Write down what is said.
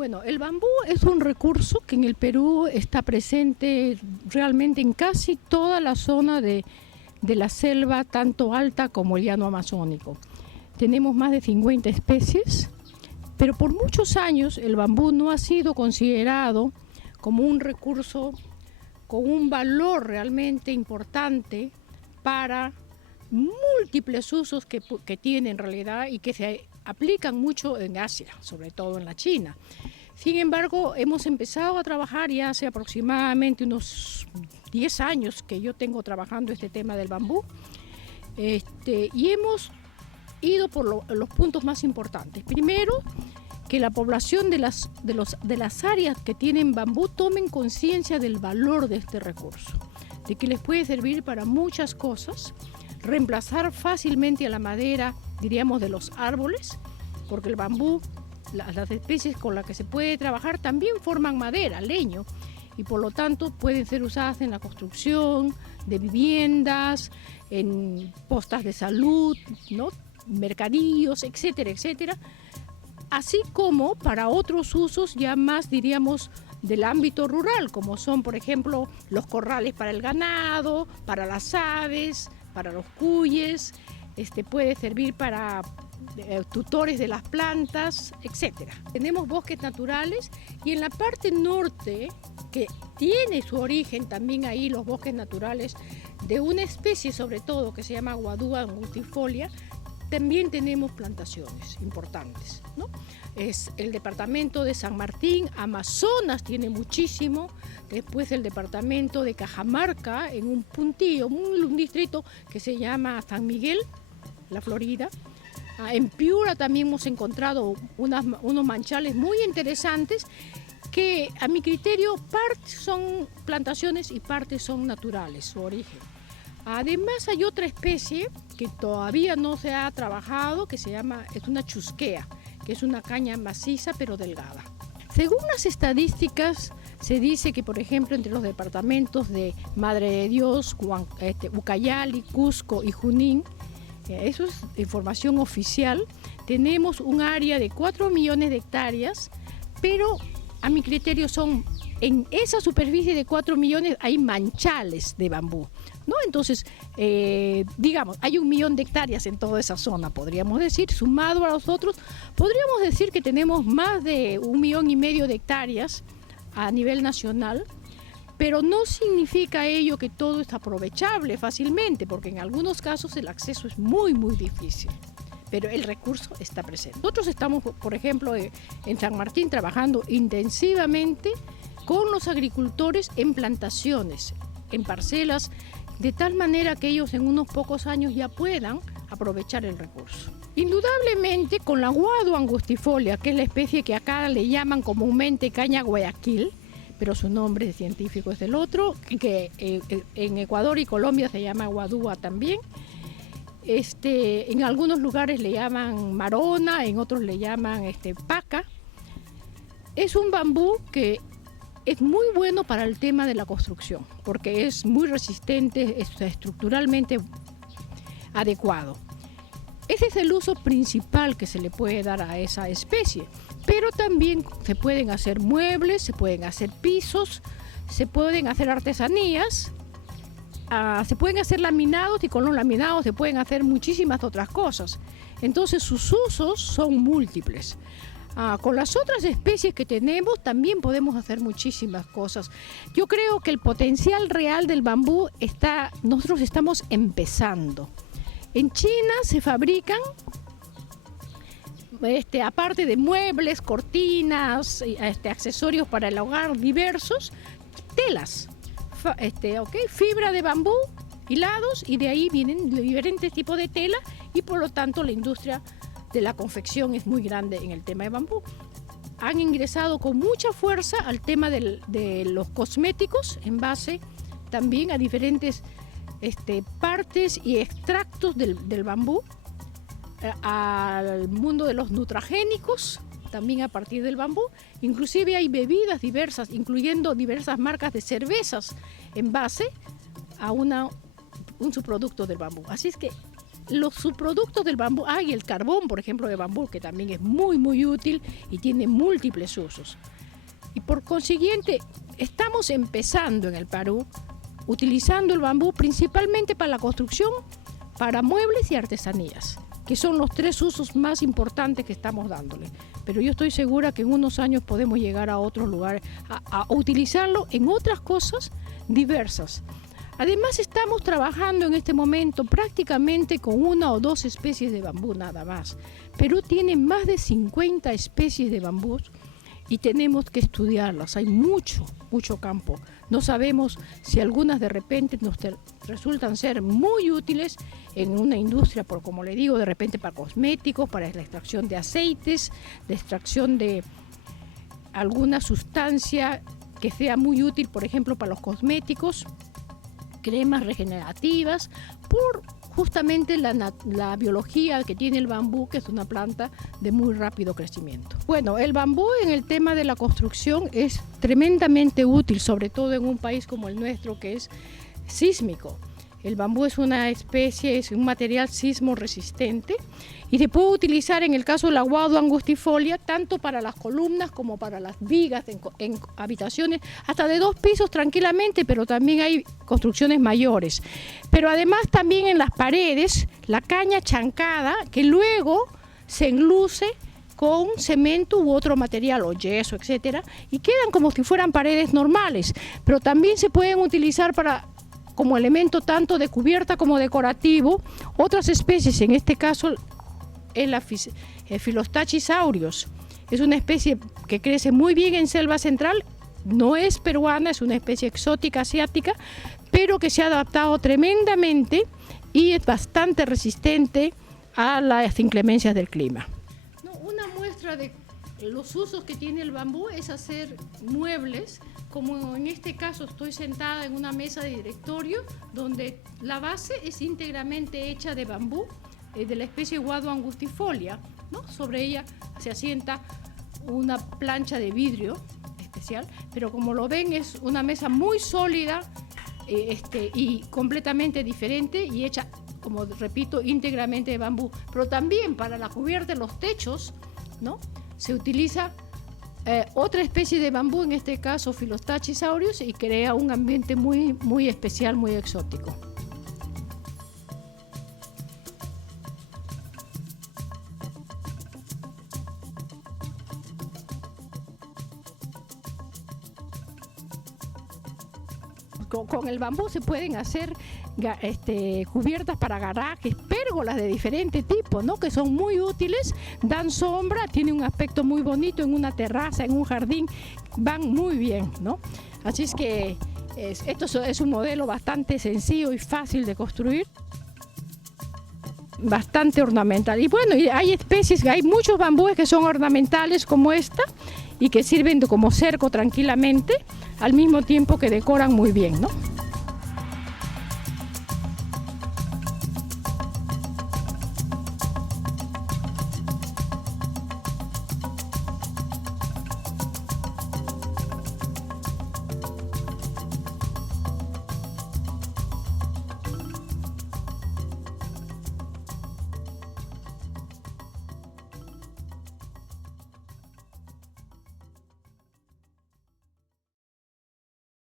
Bueno, el bambú es un recurso que en el Perú está presente realmente en casi toda la zona de la selva, tanto alta como el llano amazónico. Tenemos más de 50 especies, pero por muchos años el bambú no ha sido considerado como un recurso con un valor realmente importante para múltiples usos que tiene en realidad y que se aplican mucho en Asia, sobre todo en la China. Sin embargo, hemos empezado a trabajar ya hace aproximadamente unos 10 años que yo tengo trabajando este tema del bambú, y hemos ido por los puntos más importantes. Primero, que la población de las áreas que tienen bambú tomen conciencia del valor de este recurso, de que les puede servir para muchas cosas, reemplazar fácilmente a la madera, diríamos, de los árboles, porque el bambú, las especies con las que se puede trabajar también forman madera, leño, y por lo tanto pueden ser usadas en la construcción de viviendas, en postas de salud, ¿no?, mercadillos, etcétera, etcétera, así como para otros usos ya más, diríamos, del ámbito rural, como son, por ejemplo, los corrales para el ganado, para las aves, para los cuyes, puede servir para tutores de las plantas, etcétera. Tenemos bosques naturales y en la parte norte, que tiene su origen también ahí los bosques naturales de una especie sobre todo que se llama Guadúa angustifolia, también tenemos plantaciones importantes, ¿no? Es el departamento de San Martín, Amazonas tiene muchísimo, después el departamento de Cajamarca, en un puntillo, un distrito que se llama San Miguel, la Florida. En Piura también hemos encontrado unos manchales muy interesantes que a mi criterio parte son plantaciones y parte son naturales, su origen. Además hay otra especie que todavía no se ha trabajado, que es una chusquea, que es una caña maciza pero delgada. Según las estadísticas, se dice que, por ejemplo, entre los departamentos de Madre de Dios, Ucayali, Cusco y Junín, eso es información oficial, tenemos un área de 4 millones de hectáreas, pero a mi criterio en esa superficie de 4 millones hay manchales de bambú, ¿no? Entonces, digamos, hay 1 millón de hectáreas en toda esa zona, podríamos decir, sumado a los otros, podríamos decir que tenemos más de 1,5 millones de hectáreas a nivel nacional, pero no significa ello que todo es aprovechable fácilmente, porque en algunos casos el acceso es muy, muy difícil, pero el recurso está presente. Nosotros estamos, por ejemplo, en San Martín trabajando intensivamente con los agricultores en plantaciones, en parcelas, de tal manera que ellos en unos pocos años ya puedan aprovechar el recurso. Indudablemente con la Guadúa angustifolia, que es la especie que acá le llaman comúnmente caña Guayaquil, pero su nombre científico es del otro, que en Ecuador y Colombia se llama Guadúa también. En algunos lugares le llaman marona, en otros le llaman paca. Es un bambú que es muy bueno para el tema de la construcción, porque es muy resistente, es estructuralmente adecuado. Ese es el uso principal que se le puede dar a esa especie, pero también se pueden hacer muebles, se pueden hacer pisos, se pueden hacer artesanías, se pueden hacer laminados y con los laminados se pueden hacer muchísimas otras cosas. Entonces sus usos son múltiples. Con las otras especies que tenemos también podemos hacer muchísimas cosas. Yo creo que el potencial real del bambú nosotros estamos empezando. En China se fabrican, aparte de muebles, cortinas, accesorios para el hogar diversos, telas, fibra de bambú, hilados, y de ahí vienen diferentes tipos de tela y por lo tanto la industria de la confección es muy grande en el tema de bambú. Han ingresado con mucha fuerza al tema de los cosméticos en base también a diferentes partes y extractos del bambú, al mundo de los nutragénicos, también a partir del bambú. Inclusive hay bebidas diversas, incluyendo diversas marcas de cervezas en base a un subproducto del bambú. Así es que los subproductos del bambú, hay el carbón, por ejemplo, de bambú, que también es muy útil y tiene múltiples usos. Y por consiguiente, estamos empezando en el Perú utilizando el bambú principalmente para la construcción, para muebles y artesanías, que son los 3 usos más importantes que estamos dándole. Pero yo estoy segura que en unos años podemos llegar a otros lugares, a utilizarlo en otras cosas diversas. Además, estamos trabajando en este momento prácticamente con 1 o 2 especies de bambú nada más. Perú tiene más de 50 especies de bambús y tenemos que estudiarlas. Hay mucho campo. No sabemos si algunas de repente nos resultan ser muy útiles en una industria, por como le digo, de repente para cosméticos, para la extracción de aceites, de extracción de alguna sustancia que sea muy útil, por ejemplo, para los cosméticos, cremas regenerativas, por justamente la biología que tiene el bambú, que es una planta de muy rápido crecimiento. Bueno, el bambú en el tema de la construcción es tremendamente útil, sobre todo en un país como el nuestro, que es sísmico. El bambú es una especie, es un material sismo resistente y se puede utilizar en el caso del aguado angustifolia tanto para las columnas como para las vigas en habitaciones hasta de 2 pisos tranquilamente, pero también hay construcciones mayores. Pero además también en las paredes, la caña chancada que luego se enluce con cemento u otro material o yeso, etcétera, y quedan como si fueran paredes normales, pero también se pueden utilizar como elemento tanto de cubierta como decorativo. Otras especies, en este caso el Philostachys aureus, es una especie que crece muy bien en selva central, no es peruana, es una especie exótica asiática, pero que se ha adaptado tremendamente y es bastante resistente a las inclemencias del clima. Una muestra de los usos que tiene el bambú es hacer muebles, como en este caso estoy sentada en una mesa de directorio donde la base es íntegramente hecha de bambú, de la especie Guado angustifolia, ¿no? Sobre ella se asienta una plancha de vidrio especial, pero como lo ven es una mesa muy sólida y completamente diferente y hecha, como repito, íntegramente de bambú. Pero también para la cubierta de los techos, ¿no? Se utiliza otra especie de bambú, en este caso Philostachys aureus, y crea un ambiente muy especial, muy exótico. Con el bambú se pueden hacer cubiertas para garajes, pérgolas de diferente tipo, ¿no? Que son muy útiles, dan sombra, tienen un aspecto muy bonito en una terraza, en un jardín, van muy bien, ¿no? Así es que esto es un modelo bastante sencillo y fácil de construir, bastante ornamental. Y bueno, hay especies, hay muchos bambúes que son ornamentales como esta y que sirven como cerco tranquilamente, al mismo tiempo que decoran muy bien, ¿no?